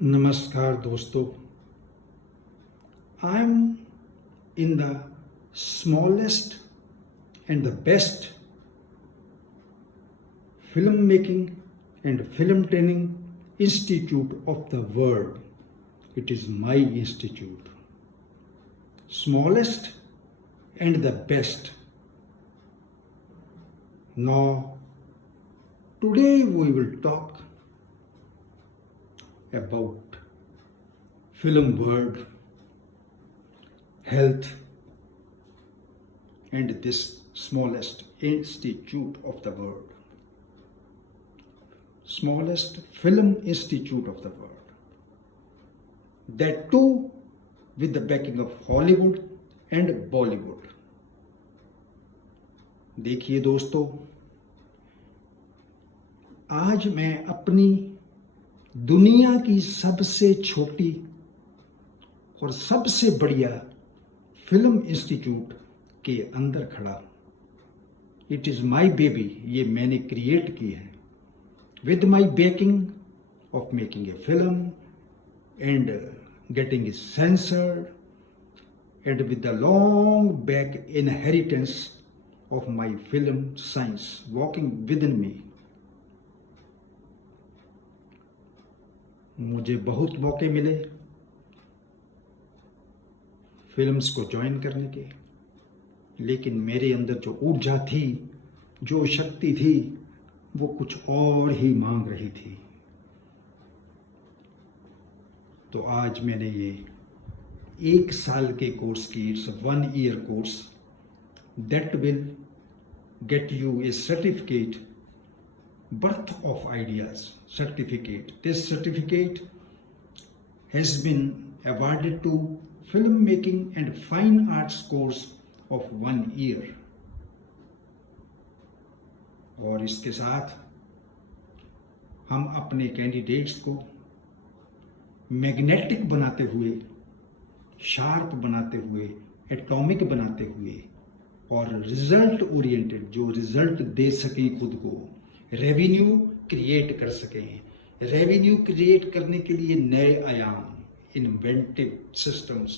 नमस्कार दोस्तों, I am in the smallest and the best filmmaking and film training institute of the world. It is my institute. Smallest and the best. Now, today we will talk about film world, health, and this smallest institute of the world, smallest film institute of the world, that too with the backing of Hollywood and Bollywood. देखिए दोस्तों, आज मैं अपनी दुनिया की सबसे छोटी और सबसे बढ़िया फिल्म इंस्टीट्यूट के अंदर खड़ा। इट इज़ माई बेबी, ये मैंने क्रिएट की है with my backing of making a film and getting it censored and with the long back inheritance of my film science walking with in me. मुझे बहुत मौके मिले फिल्म्स को join करने के, लेकिन मेरे अंदर जो ऊर्जा थी, जो शक्ति थी, वो कुछ और ही मांग रही थी। तो आज मैंने ये 1 साल के कोर्स की, it's 1 year course that will get U A certificate, Birth of Ideas certificate. This certificate has been awarded to filmmaking and fine arts course of 1 year. और इसके साथ हम अपने कैंडिडेट्स को मैग्नेटिक बनाते हुए, शार्प बनाते हुए, एटॉमिक बनाते हुए और रिजल्ट ओरिएंटेड, जो रिजल्ट दे सकें खुद को, रेवेन्यू क्रिएट कर सकें। रेवेन्यू क्रिएट करने के लिए नए आयाम, इन्वेंटिव सिस्टम्स,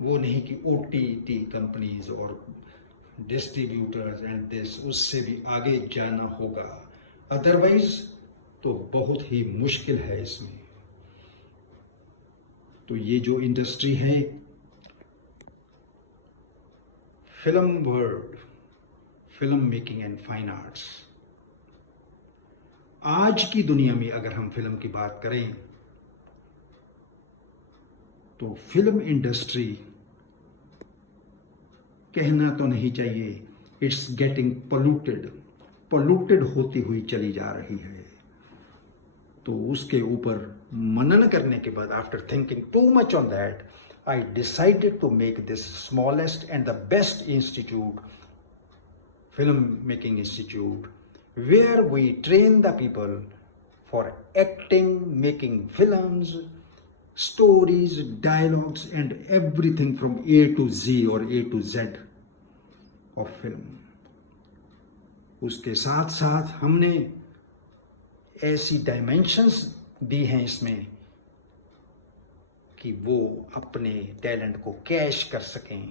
वो नहीं कि OTT कंपनीज और डिस्ट्रीब्यूटर्स एंड दिस, उससे भी आगे जाना होगा, अदरवाइज तो बहुत ही मुश्किल है इसमें। तो ये जो इंडस्ट्री है, film world, film making and fine arts, आज की दुनिया में अगर हम फिल्म की बात करें तो फिल्म इंडस्ट्री कहना तो नहीं चाहिए, इट्स गेटिंग पोल्यूटेड होती हुई चली जा रही है। तो उसके ऊपर मनन करने के बाद, after thinking too much on that, I decided to make this smallest and the best institute, film making institute, where we train the people for acting, making films, stories, dialogues and everything from A to Z or A to Z of film. उसके साथ साथ हमने ऐसी dimensions दी हैं इसमें कि वो अपने टैलेंट को कैश कर सकें।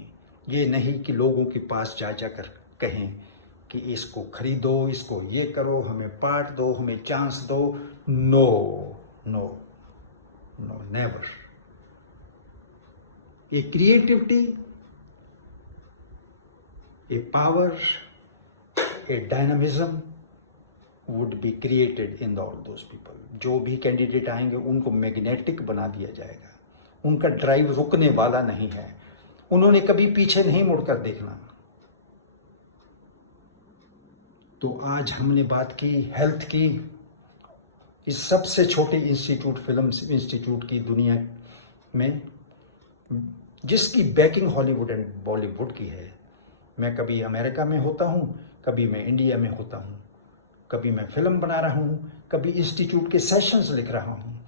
ये नहीं कि लोगों के पास जा कर कहें कि इसको खरीदो, इसको ये करो, हमें पार्ट दो, हमें चांस दो। No no no, never. A creativity, a power, a dynamism would be created in all those people. जो भी कैंडिडेट आएंगे उनको मैग्नेटिक बना दिया जाएगा, उनका ड्राइव रुकने वाला नहीं है, उन्होंने कभी पीछे नहीं मुड़कर देखना। तो आज हमने बात की हेल्थ की, इस सबसे छोटे इंस्टीट्यूट, फिल्म इंस्टीट्यूट की दुनिया में, जिसकी बैकिंग हॉलीवुड एंड बॉलीवुड की है। मैं कभी अमेरिका में होता हूँ, कभी मैं इंडिया में होता हूँ, कभी मैं फिल्म बना रहा हूँ, कभी इंस्टीट्यूट के सेशंस लिख रहा हूँ।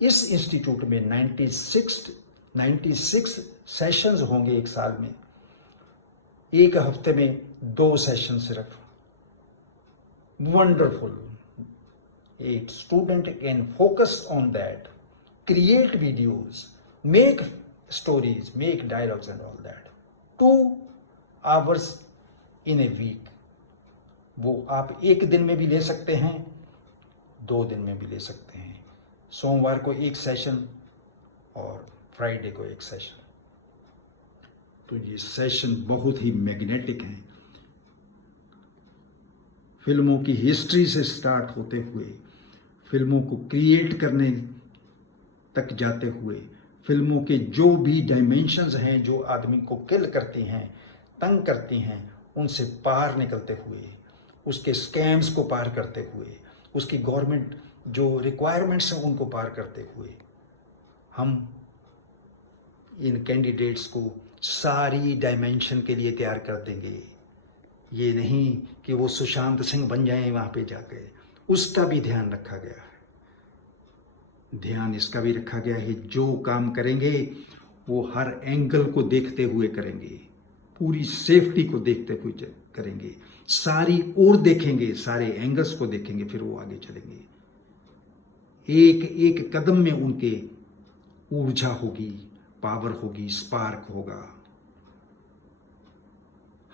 इस इंस्टीट्यूट में 96 सेशंस होंगे एक साल में, एक हफ्ते में 2 सेशन सिर्फ। wonderful. A student can focus on that create videos, make stories, make dialogues and all that. 2 hours in a week. वो आप एक दिन में भी ले सकते हैं, 2 दिन में भी ले सकते हैं. सोमवार को एक सेशन और फ्राइडे को एक सेशन. तो ये सेशन बहुत ही मैग्नेटिक हैं. फिल्मों की हिस्ट्री से स्टार्ट होते हुए, फिल्मों को क्रिएट करने तक जाते हुए, फिल्मों के जो भी डायमेंशंस हैं जो आदमी को किल करती हैं, तंग करती हैं, उनसे पार निकलते हुए, उसके स्कैम्स को पार करते हुए, उसकी गवर्नमेंट जो रिक्वायरमेंट्स हैं उनको पार करते हुए, हम इन कैंडिडेट्स को सारी डायमेंशन के लिए तैयार कर देंगे. ये नहीं कि वो सुशांत सिंह बन जाएं वहाँ पे जाके. उसका भी ध्यान रखा गया है. ध्यान इसका भी रखा गया है, जो काम करेंगे वो हर एंगल को देखते हुए करेंगे, पूरी सेफ्टी को देखते हुए करेंगे, सारी ओर देखेंगे, सारे एंगल्स को देखेंगे, फिर वो आगे चलेंगे. एक एक कदम में उनके ऊर्जा होगी, पावर होगी, स्पार्क होगा.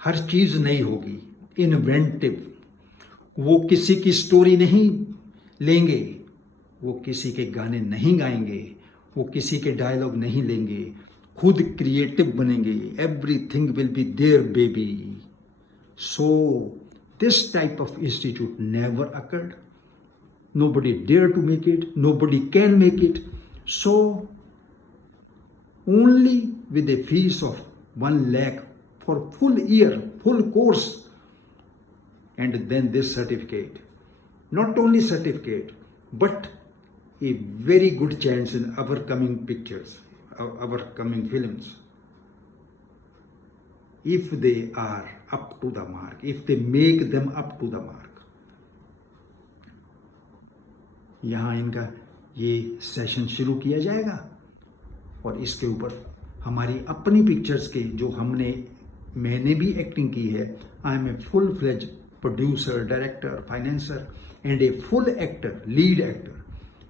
हर चीज नई होगी, इन्वेंटिव. वो किसी की स्टोरी नहीं लेंगे, वो किसी के गाने नहीं गाएंगे, वो किसी के डायलॉग नहीं लेंगे, खुद क्रिएटिव बनेंगे. Everything will be there baby. So this type of institute never occurred. Nobody dare to make it, nobody can make it. So only with a fees of 1 lakh for full year, full course, and then this certificate. Not only certificate, but a very good chance in our coming pictures, our coming films. If they are up to the mark, if they make them up to the mark. यहाँ इनका ये session शुरू किया जाएगा और इसके ऊपर हमारी अपनी पिक्चर्स के जो मैंने भी एक्टिंग की है. I am a full fledge producer, director, financer and a full actor, lead actor.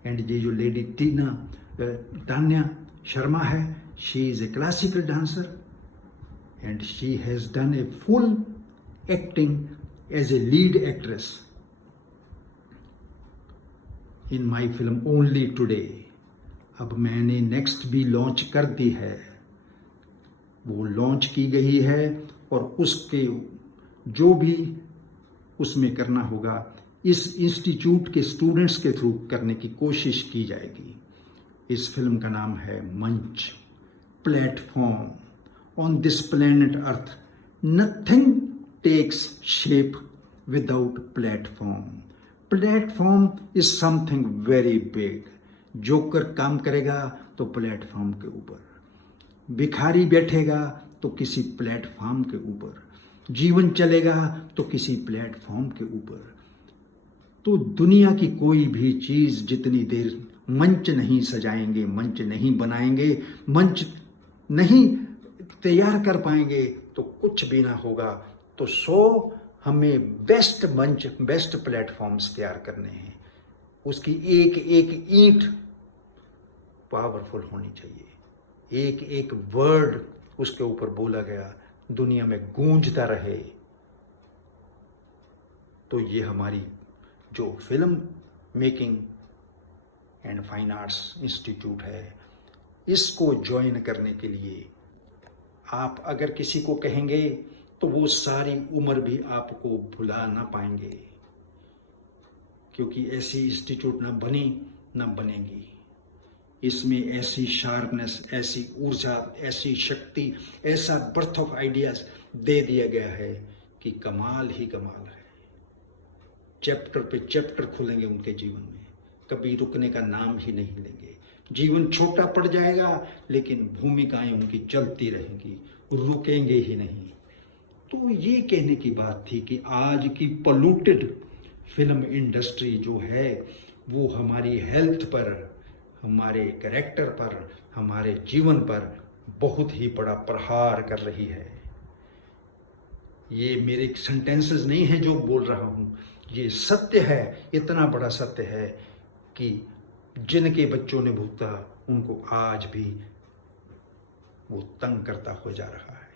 And ये जो लेडी तान्या शर्मा है, she is a classical dancer and she has done a full acting as a lead actress in my film only today. अब मैंने next भी launch कर दी है, वो launch की गई है और उसके जो भी उसमें करना होगा इस इंस्टीट्यूट के स्टूडेंट्स के थ्रू करने की कोशिश की जाएगी. इस फिल्म का नाम है मंच, platform. On this planet earth nothing takes shape without platform. Platform is something very big. Joker काम करेगा तो प्लेटफॉर्म के ऊपर, भिखारी बैठेगा तो किसी प्लेटफॉर्म के ऊपर, जीवन चलेगा तो किसी प्लेटफॉर्म के ऊपर. तो दुनिया की कोई भी चीज जितनी देर मंच नहीं सजाएंगे, मंच नहीं बनाएंगे, मंच नहीं तैयार कर पाएंगे तो कुछ भी ना होगा. तो हमें बेस्ट मंच, बेस्ट प्लेटफॉर्म्स तैयार करने हैं. उसकी एक एक ईंट पावरफुल होनी चाहिए, एक एक वर्ड उसके ऊपर बोला गया दुनिया में गूंजता रहे. तो ये हमारी जो film making and fine arts institute है, इसको ज्वाइन करने के लिए आप अगर किसी को कहेंगे तो वो सारी उम्र भी आपको भुला ना पाएंगे, क्योंकि ऐसी इंस्टीट्यूट ना बनी ना बनेगी. इसमें ऐसी शार्पनेस, ऐसी ऊर्जा, ऐसी शक्ति, ऐसा बर्थ ऑफ आइडियाज दे दिया गया है कि कमाल ही कमाल है. चैप्टर पे चैप्टर खुलेंगे उनके जीवन में, कभी रुकने का नाम ही नहीं लेंगे. जीवन छोटा पड़ जाएगा लेकिन भूमिकाएं उनकी चलती रहेंगी, रुकेंगे ही नहीं. तो ये कहने की बात थी कि आज की पोल्यूटेड फिल्म इंडस्ट्री जो है वो हमारी हेल्थ पर, हमारे कैरेक्टर पर, हमारे जीवन पर बहुत ही बड़ा प्रहार कर रही है. ये मेरे सेंटेंसेस नहीं है जो बोल रहा हूँ, ये सत्य है. इतना बड़ा सत्य है कि जिनके बच्चों ने भुगता उनको आज भी वो तंग करता हो जा रहा है।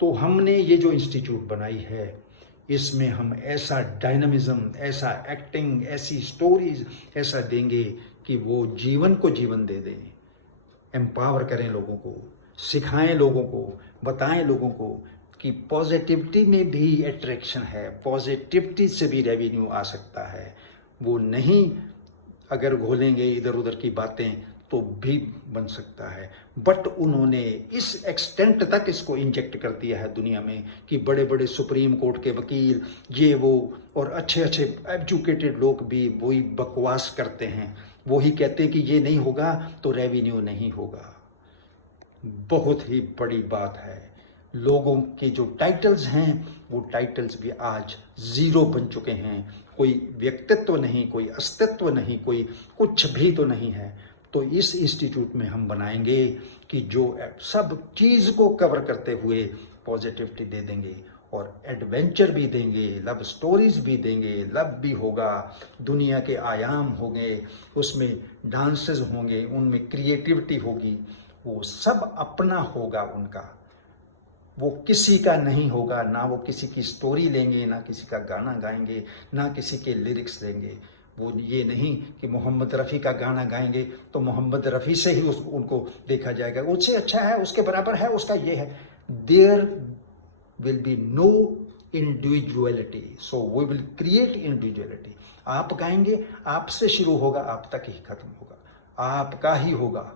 तो हमने ये जो इंस्टीट्यूट बनाई है, इसमें हम ऐसा डायनामिज्म, ऐसा एक्टिंग, ऐसी स्टोरीज ऐसा देंगे कि वो जीवन को जीवन दे दें, एम्पावर करें लोगों को, सिखाएं लोगों को, बताएं लोगों को कि पॉजिटिविटी में भी अट्रैक्शन है, पॉजिटिविटी से भी रेवेन्यू आ सकता है। वो नहीं अगर घोलेंगे इधर उधर की बातें तो भी बन सकता है, बट उन्होंने इस एक्सटेंट तक इसको इंजेक्ट कर दिया है दुनिया में कि बड़े बड़े सुप्रीम कोर्ट के वकील, ये वो, और अच्छे अच्छे एजुकेटेड लोग भी वही बकवास करते हैं, वही कहते हैं कि ये नहीं होगा तो रेवेन्यू नहीं होगा। बहुत ही बड़ी बात है। लोगों के जो टाइटल्स हैं वो टाइटल्स भी आज जीरो बन चुके हैं। कोई व्यक्तित्व नहीं, कोई अस्तित्व नहीं, कोई कुछ भी तो नहीं है। तो इस इंस्टीट्यूट में हम बनाएंगे कि जो सब चीज़ को कवर करते हुए पॉजिटिविटी दे देंगे और एडवेंचर भी देंगे, लव स्टोरीज भी देंगे, लव भी होगा, दुनिया के आयाम होंगे, उसमें डांसेस होंगे, उनमें क्रिएटिविटी होगी, वो सब अपना होगा उनका, वो किसी का नहीं होगा। ना वो किसी की स्टोरी लेंगे, ना किसी का गाना गाएंगे, ना किसी के लिरिक्स लेंगे। वो ये नहीं कि मोहम्मद रफ़ी का गाना गाएंगे तो मोहम्मद रफ़ी से ही उनको देखा जाएगा, उससे अच्छा है, उसके बराबर है, उसका ये है। There will be no individuality, so we will create individuality. आप गाएंगे, आपसे शुरू होगा, आप तक ही खत्म होगा, आपका ही होगा।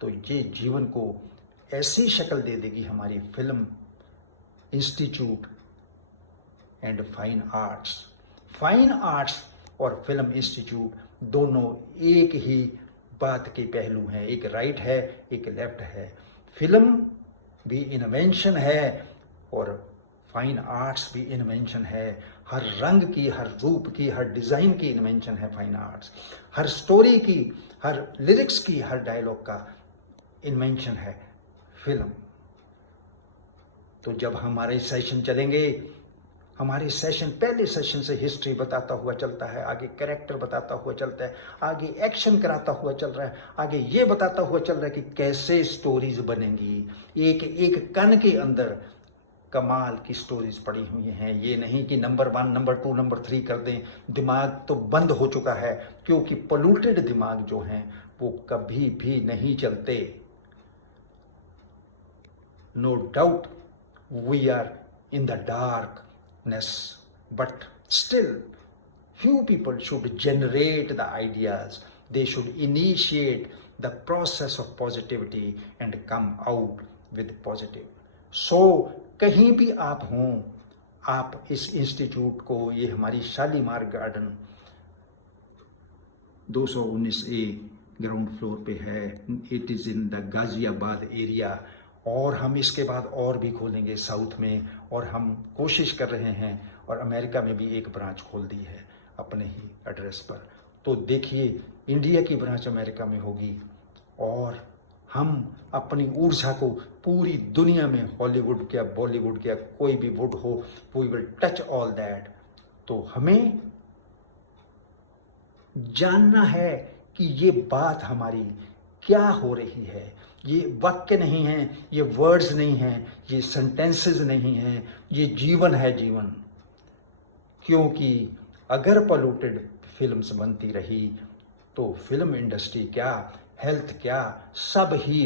तो ये जीवन को ऐसी शक्ल दे देगी हमारी film institute and fine arts. Fine arts और फिल्म इंस्टीट्यूट दोनों एक ही बात के पहलू हैं, एक राइट है, एक लेफ्ट है। फिल्म भी इन्वेंशन है और फाइन आर्ट्स भी इन्वेंशन है। हर रंग की, हर रूप की, हर डिज़ाइन की इन्वेंशन है फाइन आर्ट्स। हर स्टोरी की, हर लिरिक्स की, हर डायलॉग का इन्वेंशन है फिल्म। तो जब हमारे सेशन चलेंगे, हमारे सेशन पहले सेशन से हिस्ट्री बताता हुआ चलता है, आगे कैरेक्टर बताता हुआ चलता है, आगे एक्शन कराता हुआ चल रहा है, आगे ये बताता हुआ चल रहा है कि कैसे स्टोरीज बनेंगी। एक एक कण के अंदर कमाल की स्टोरीज पड़ी हुई हैं। ये नहीं कि नंबर 1, नंबर 2, नंबर 3 कर दें। दिमाग तो बंद हो चुका है, क्योंकि पोल्यूटेड दिमाग जो हैं वो कभी भी नहीं चलते। No doubt we are in the darkness, but still few people should generate the ideas. They should initiate the process of positivity and come out with positive. So कहीं भी आप हों, आप इस इंस्टीट्यूट को, ये हमारी Shalimar garden 219A ground floor पे है। It is in the Ghaziabad area, और हम इसके बाद और भी खोलेंगे साउथ में, और हम कोशिश कर रहे हैं, और अमेरिका में भी एक ब्रांच खोल दी है अपने ही एड्रेस पर। तो देखिए, इंडिया की ब्रांच अमेरिका में होगी, और हम अपनी ऊर्जा को पूरी दुनिया में, हॉलीवुड क्या, बॉलीवुड क्या, कोई भी वुड हो, we will touch all that. तो हमें जानना है कि ये बात हमारी क्या हो रही है। ये वाक्य नहीं है, ये वर्ड्स नहीं हैं, ये सेंटेंसेस नहीं हैं, ये जीवन है, जीवन। क्योंकि अगर पोल्यूटेड फिल्म्स बनती रही तो फिल्म इंडस्ट्री क्या, हेल्थ क्या, सब ही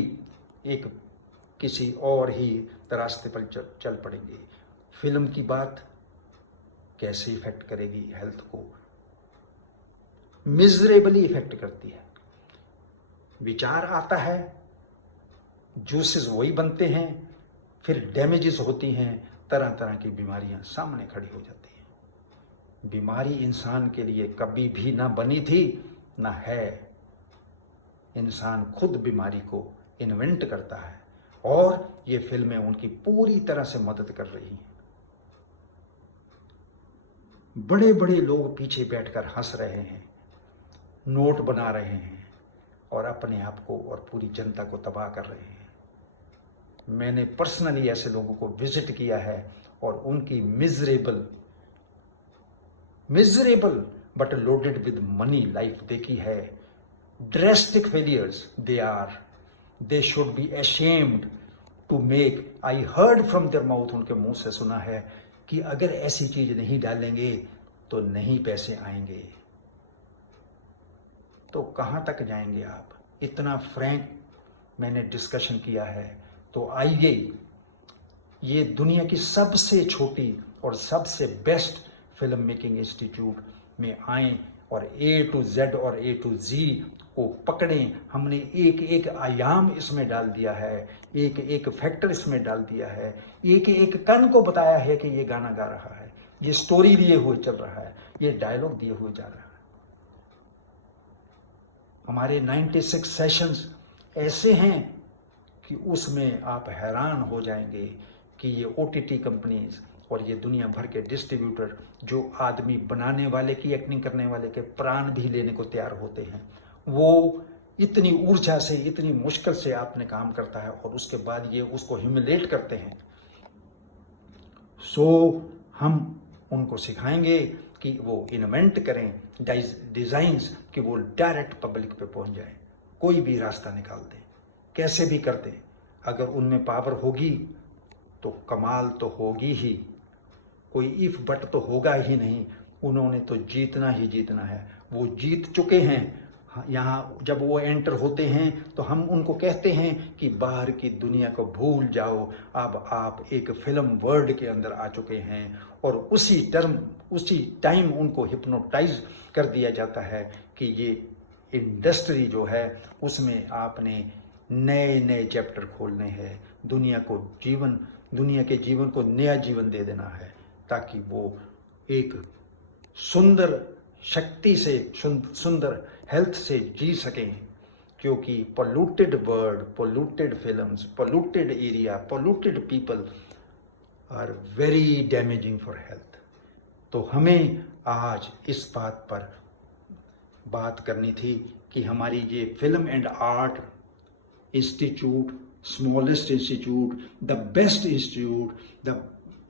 एक किसी और ही रास्ते पर चल पड़ेंगे। फिल्म की बात कैसे इफेक्ट करेगी हेल्थ को? मिजरेबली इफेक्ट करती है। विचार आता है, जूसेस वही बनते हैं, फिर डैमेजेस होती हैं, तरह तरह की बीमारियां सामने खड़ी हो जाती हैं। बीमारी इंसान के लिए कभी भी ना बनी थी, ना है। इंसान खुद बीमारी को इन्वेंट करता है, और ये फिल्में उनकी पूरी तरह से मदद कर रही हैं। बड़े बड़े लोग पीछे बैठकर हंस रहे हैं, नोट बना रहे हैं, और अपने आप को और पूरी जनता को तबाह कर रहे हैं। मैंने पर्सनली ऐसे लोगों को विजिट किया है, और उनकी miserable but loaded with money life देखी है. Drastic failures they are. They should be ashamed to make. I heard from their mouth, उनके मुंह से सुना है कि अगर ऐसी चीज नहीं डालेंगे तो नहीं पैसे आएंगे. तो कहां तक जाएंगे आप? इतना फ्रैंक मैंने डिस्कशन किया है. तो आइए ये दुनिया की सबसे छोटी और सबसे बेस्ट फिल्म मेकिंग इंस्टीट्यूट में आए और A to Z और A to Z को पकड़ें. हमने एक एक आयाम इसमें डाल दिया है, एक एक फैक्टर इसमें डाल दिया है, एक एक कण को बताया है कि ये गाना गा रहा है, ये स्टोरी दिए हुए चल रहा है, ये डायलॉग दिए हुए जा रहा है. हमारे 96 सेशंस ऐसे हैं कि उसमें आप हैरान हो जाएंगे कि ये OTT कंपनीज और ये दुनिया भर के डिस्ट्रीब्यूटर जो आदमी बनाने वाले की एक्टिंग करने वाले के प्राण भी लेने को तैयार होते हैं, वो इतनी ऊर्जा से इतनी मुश्किल से आपने काम करता है और उसके बाद ये उसको ह्यूमिलेट करते हैं. सो हम उनको सिखाएंगे कि वो इन्वेंट करें डिजाइन्स कि वो डायरेक्ट पब्लिक पे पहुंच जाए. कोई भी रास्ता निकाल दें, कैसे भी कर दें. अगर उनमें पावर होगी तो कमाल तो होगी ही. कोई इफ बट तो होगा ही नहीं. उन्होंने तो जीतना ही जीतना है. वो जीत चुके हैं. यहाँ जब वो एंटर होते हैं तो हम उनको कहते हैं कि बाहर की दुनिया को भूल जाओ, अब आप एक फिल्म वर्ल्ड के अंदर आ चुके हैं. और उसी टाइम उनको हिप्नोटाइज कर दिया जाता है कि ये इंडस्ट्री जो है उसमें आपने नए नए चैप्टर खोलने हैं. दुनिया के जीवन को नया जीवन दे देना है ताकि वो एक सुंदर शक्ति से सुंदर हेल्थ से जी सकें. क्योंकि polluted world, polluted films, polluted area, polluted people are very damaging for health. तो हमें आज इस बात पर बात करनी थी कि हमारी ये film and art institute, smallest institute, the best institute, the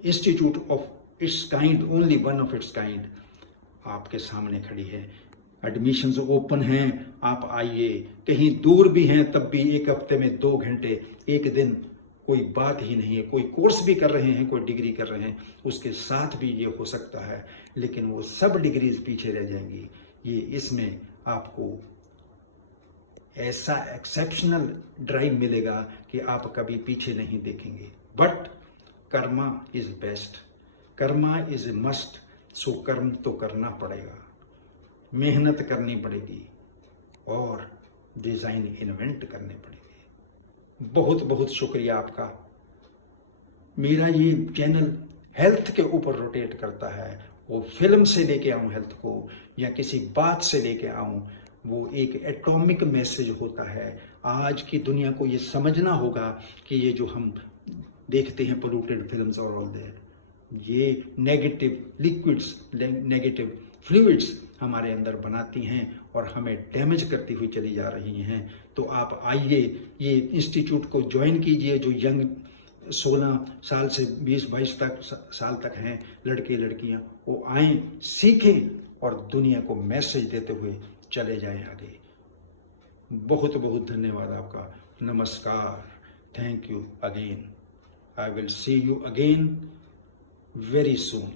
institute of its kind, only one of its kind, आपके सामने खड़ी है. एडमिशन्स ओपन हैं, आप आइए. कहीं दूर भी हैं तब भी एक हफ्ते में 2 घंटे, एक दिन कोई बात ही नहीं है. कोई कोर्स भी कर रहे हैं, कोई डिग्री कर रहे हैं, उसके साथ भी ये हो सकता है. लेकिन वो सब डिग्रीज पीछे रह जाएंगी. ये इसमें आपको ऐसा एक्सेप्शनल ड्राइव मिलेगा कि आप कभी पीछे नहीं देखेंगे. But karma is best, karma is a must. So कर्म तो करना पड़ेगा, मेहनत करनी पड़ेगी और डिजाइन इन्वेंट करने पड़ेंगे. बहुत बहुत शुक्रिया आपका. मेरा ये चैनल हेल्थ के ऊपर रोटेट करता है. वो फिल्म से लेके आऊं हेल्थ को या किसी बात से लेके आऊं, वो एक एटॉमिक मैसेज होता है. आज की दुनिया को ये समझना होगा कि ये जो हम देखते हैं पोल्यूटेड फिल्म्स और ऑल दैट, ये नेगेटिव लिक्विड्स, नेगेटिव फ्लूइड्स हमारे अंदर बनाती हैं और हमें डैमेज करती हुई चली जा रही हैं. तो आप आइए, ये इंस्टीट्यूट को ज्वाइन कीजिए. जो यंग 16 साल से 20-22 साल तक हैं लड़के लड़कियां, वो आएँ, सीखें और दुनिया को मैसेज देते हुए चले जाएं आगे. बहुत बहुत धन्यवाद आपका. नमस्कार. Thank you again. I will see you again very soon.